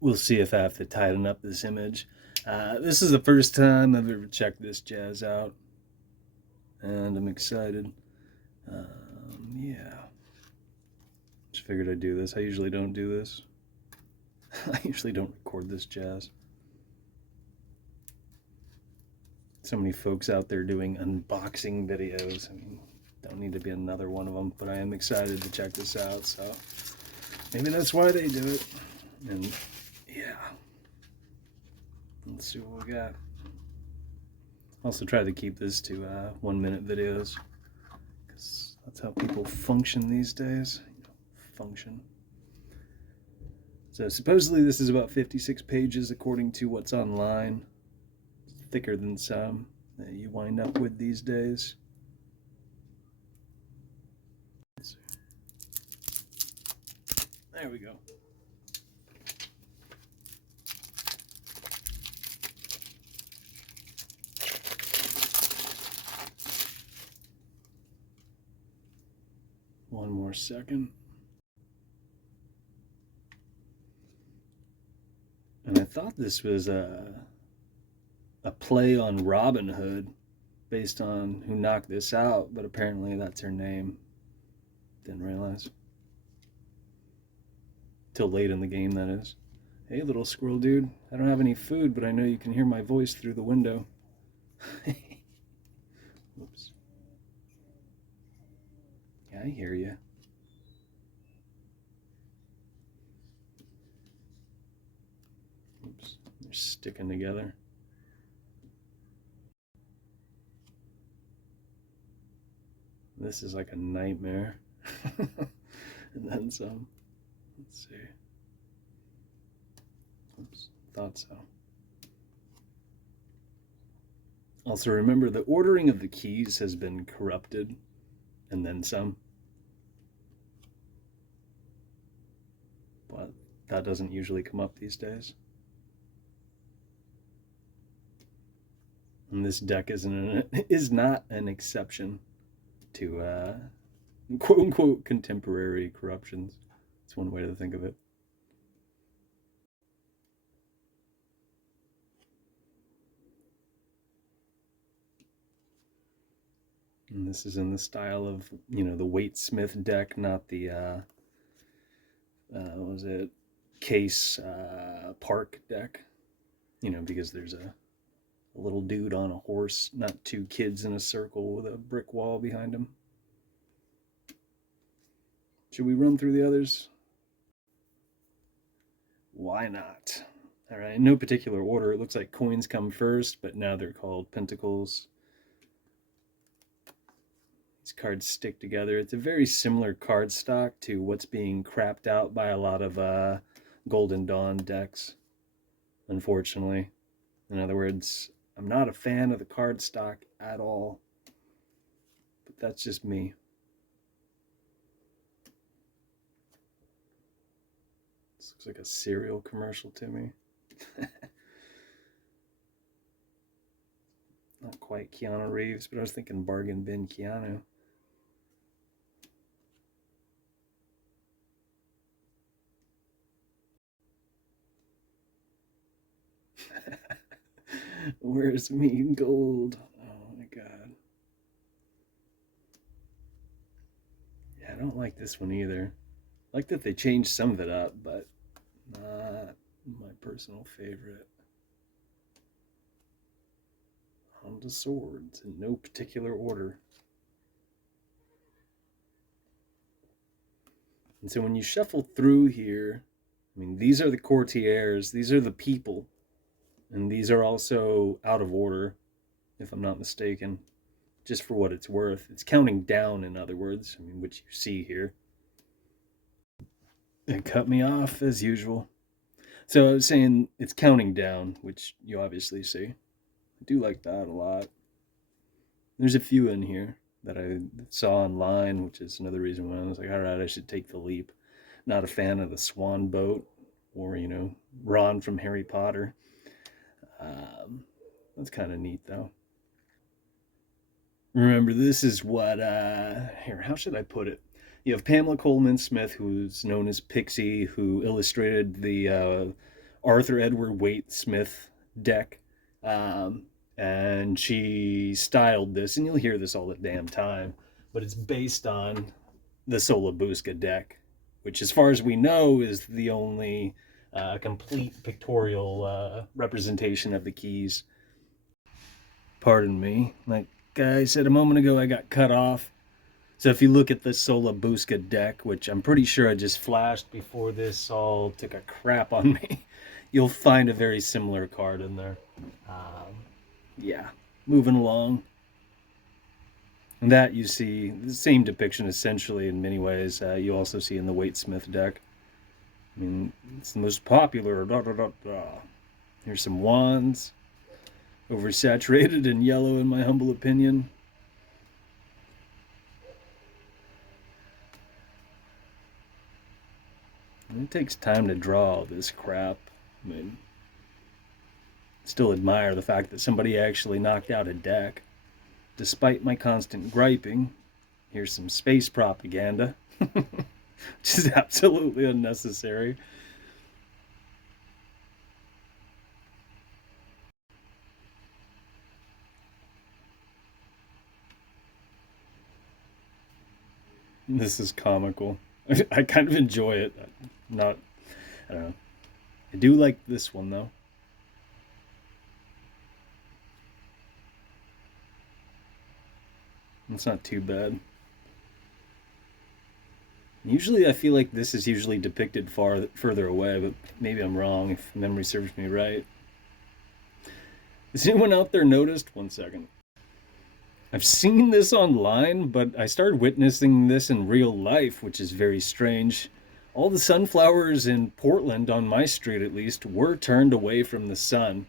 we'll see if I have to tighten up this image. This is the first time I've ever checked this jazz out, and I'm excited. Yeah, just figured I'd do this. I usually don't do this. I usually don't record this jazz. So many folks out there doing unboxing videos. I mean, don't need to be another one of them, but I am excited to check this out. So maybe that's why they do it. And yeah, let's see what we got. Also try to keep this to 1 minute videos, because that's how people function these days. Function. So supposedly this is about 56 pages according to what's online. It's thicker than some that you wind up with these days. Let's see. There we go. One more second. And I thought this was a play on Robin Hood based on who knocked this out, but apparently that's her name. Didn't realize. Till late in the game, that is. Hey, little squirrel dude. I don't have any food, but I know you can hear my voice through the window. Oops. Yeah, I hear you. Oops. They're sticking together. This is like a nightmare. And then some. Let's see. Oops. Thought so. Also, remember the ordering of the keys has been corrupted, and then some. But that doesn't usually come up these days. And this deck is not an exception to quote unquote contemporary corruptions. It's one way to think of it. And this is in the style of, the Waite-Smith deck, not the, what was it, Case Park deck. Because there's a little dude on a horse, not two kids in a circle with a brick wall behind him. Should we run through the others? Why not? All right, in no particular order. It looks like coins come first, but now they're called pentacles. These cards stick together. It's a very similar card stock to what's being crapped out by a lot of Golden Dawn decks, unfortunately. In other words, I'm not a fan of the card stock at all, but that's just me. This looks like a cereal commercial to me. Not quite Keanu Reeves, but I was thinking bargain bin Keanu. Where's me gold? Oh my god. Yeah, I don't like this one either. I like that they changed some of it up, but not my personal favorite. On to swords in no particular order. And so when you shuffle through here, I mean, these are the courtiers, these are the people, and these are also out of order, if I'm not mistaken, just for what it's worth. It's counting down, in other words, which you see here. It cut me off as usual. So I was saying it's counting down, which you obviously see. I do like that a lot. There's a few in here that I saw online, which is another reason why I was like, all right, I should take the leap. Not a fan of the swan boat or, Ron from Harry Potter. That's kind of neat, though. Remember, this is what, here, how should I put it? You have Pamela Coleman Smith, who's known as Pixie, who illustrated the Arthur Edward Waite Smith deck. And she styled this, and you'll hear this all the damn time, but it's based on the Solabuska deck, which, as far as we know, is the only complete pictorial representation of the keys. Pardon me. Like I said a moment ago, I got cut off. So if you look at the Solabuska deck, which I'm pretty sure I just flashed before this all took a crap on me, you'll find a very similar card in there. Yeah, moving along. And that you see the same depiction essentially in many ways. You also see in the Waite Smith deck. I mean, it's the most popular. Here's some wands, oversaturated in yellow, in my humble opinion. And it takes time to draw all this crap. I mean, still admire the fact that somebody actually knocked out a deck. Despite my constant griping, here's some space propaganda, which is absolutely unnecessary. This is comical. I kind of enjoy it. Not, I don't know. I do like this one though. It's not too bad. Usually I feel like this is usually depicted further away, but maybe I'm wrong if memory serves me right. Has anyone out there noticed? One second. I've seen this online, but I started witnessing this in real life, which is very strange. All the sunflowers in Portland, on my street at least, were turned away from the sun,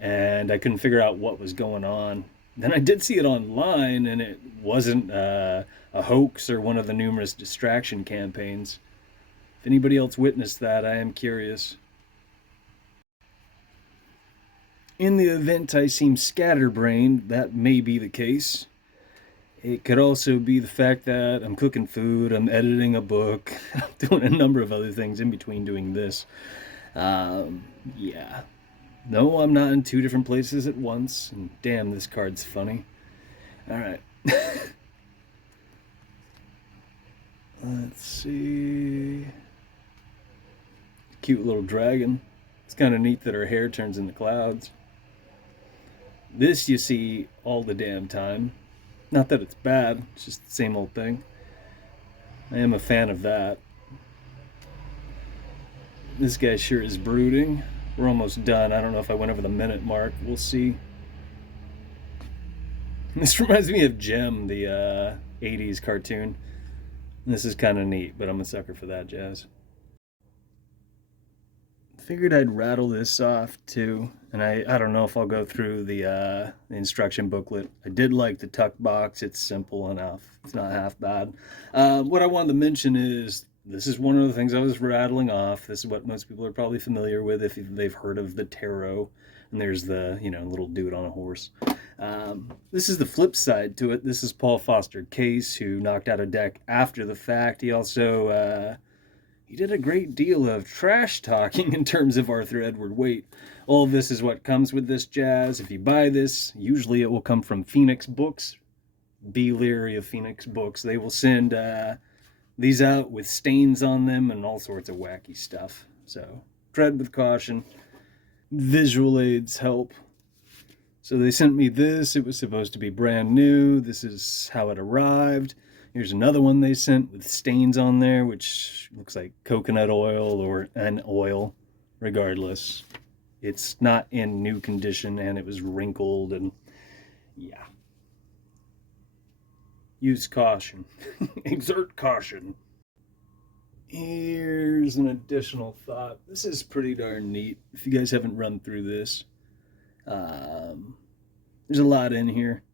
and I couldn't figure out what was going on. Then I did see it online, and it wasn't a hoax or one of the numerous distraction campaigns. If anybody else witnessed that, I am curious. In the event I seem scatterbrained, that may be the case. It could also be the fact that I'm cooking food, I'm editing a book, I'm doing a number of other things in between doing this. Yeah. No, I'm not in two different places at once. And damn, this card's funny. Alright. Let's see. Cute little dragon. It's kind of neat that her hair turns into clouds. This you see all the damn time. Not that it's bad, it's just the same old thing. I am a fan of that. This guy sure is brooding. We're almost done. I don't know if I went over the minute mark. We'll see. This reminds me of Gem, the 80s cartoon. This is kind of neat, but I'm a sucker for that jazz. Figured I'd rattle this off too, and I don't know if I'll go through the instruction booklet. I did like the tuck box. It's simple enough. It's not half bad. What I wanted to mention is this is one of the things I was rattling off. This is what most people are probably familiar with if they've heard of the tarot. And there's the, little dude on a horse. This is the flip side to it. This is Paul Foster Case, who knocked out a deck after the fact. He also he did a great deal of trash talking in terms of Arthur Edward Waite. All of this is what comes with this jazz. If you buy this, usually it will come from Phoenix Books. Be leery of Phoenix Books. They will send these out with stains on them and all sorts of wacky stuff. So tread with caution. Visual aids help. So they sent me this. It was supposed to be brand new. This is how it arrived. Here's another one they sent with stains on there, which looks like coconut oil or an oil. Regardless, it's not in new condition, and it was wrinkled, and yeah. Use caution. Exert caution. Here's an additional thought. This is pretty darn neat. If you guys haven't run through this, there's a lot in here.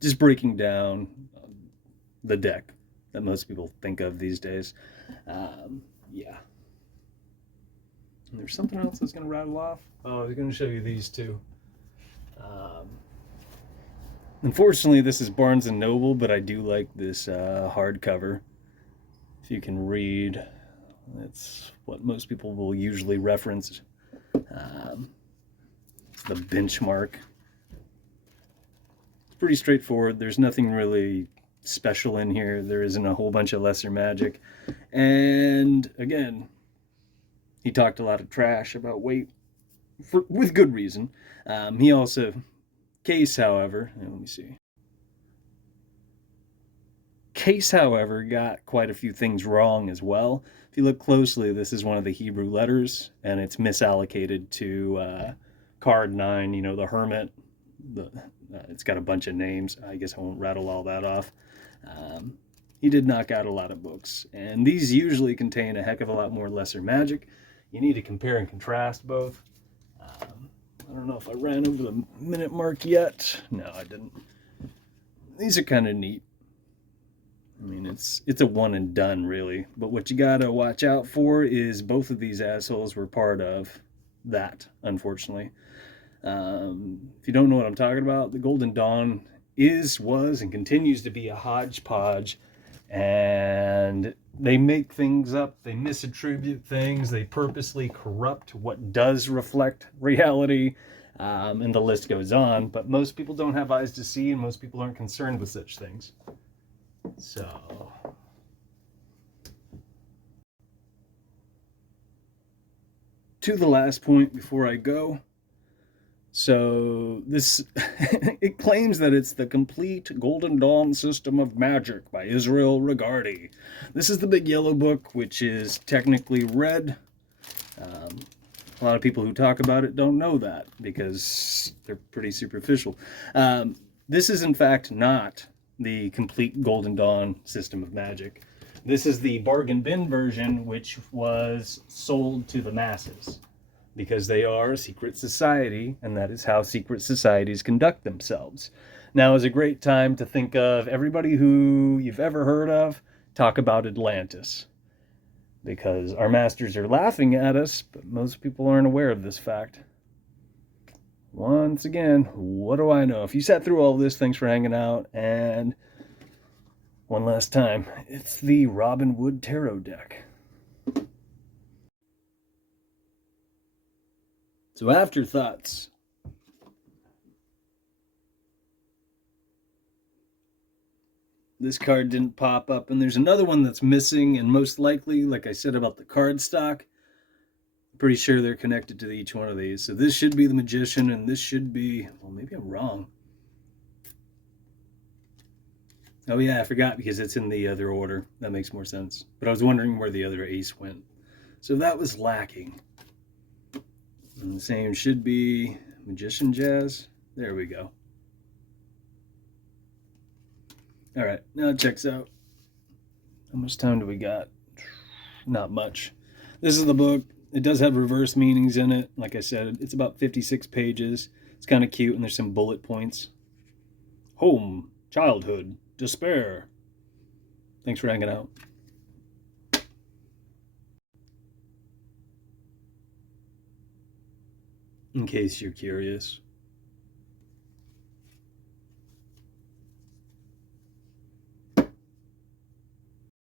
Just breaking down the deck that most people think of these days. Yeah. And there's something else that's going to rattle off. Oh, I was going to show you these two. Unfortunately, this is Barnes & Noble, but I do like this hardcover. If you can read That's what most people will usually reference. It's the benchmark. It's pretty straightforward. There's nothing really special in here. There isn't a whole bunch of lesser magic. And again, he talked a lot of trash about weight with good reason. He also, Case, however, let me see. Case, however, got quite a few things wrong as well. If you look closely, this is one of the Hebrew letters, and it's misallocated to card 9, you know, the Hermit. It's got a bunch of names. I guess I won't rattle all that off. He did knock out a lot of books, and these usually contain a heck of a lot more lesser magic. You need to compare and contrast both. I don't know if I ran over the minute mark yet. No, I didn't. These are kind of neat. I mean, it's a one and done, really. But what you gotta watch out for is both of these assholes were part of that, unfortunately. If you don't know what I'm talking about, the Golden Dawn was, and continues to be a hodgepodge. And they make things up, they misattribute things, they purposely corrupt what does reflect reality, and the list goes on. But most people don't have eyes to see, and most people aren't concerned with such things. So, to the last point before I go. So this, it claims that it's the complete Golden Dawn system of magic by Israel Regardie. This is the big yellow book, which is technically red. A lot of people who talk about it don't know that because they're pretty superficial. This is in fact not the complete Golden Dawn system of magic. This is the bargain bin version, which was sold to the masses, because they are a secret society, and that is how secret societies conduct themselves. Now is a great time to think of everybody who you've ever heard of talk about Atlantis, because our masters are laughing at us, but most people aren't aware of this fact. Once again, what do I know? If you sat through all this, thanks for hanging out, and one last time, it's the Robin Wood Tarot deck. So afterthoughts. This card didn't pop up, and there's another one that's missing, and most likely, like I said about the card stock, I'm pretty sure they're connected to each one of these. So this should be the Magician, and this should be, well, maybe I'm wrong. Oh yeah, I forgot, because it's in the other order. That makes more sense. But I was wondering where the other ace went. So that was lacking. And the same should be Magician Jazz. There we go. All right, now it checks out. How much time do we got? Not much. This is the book. It does have reverse meanings in it. Like I said, it's about 56 pages. It's kind of cute, and there's some bullet points. Home, childhood, despair. Thanks for hanging out. In case you're curious.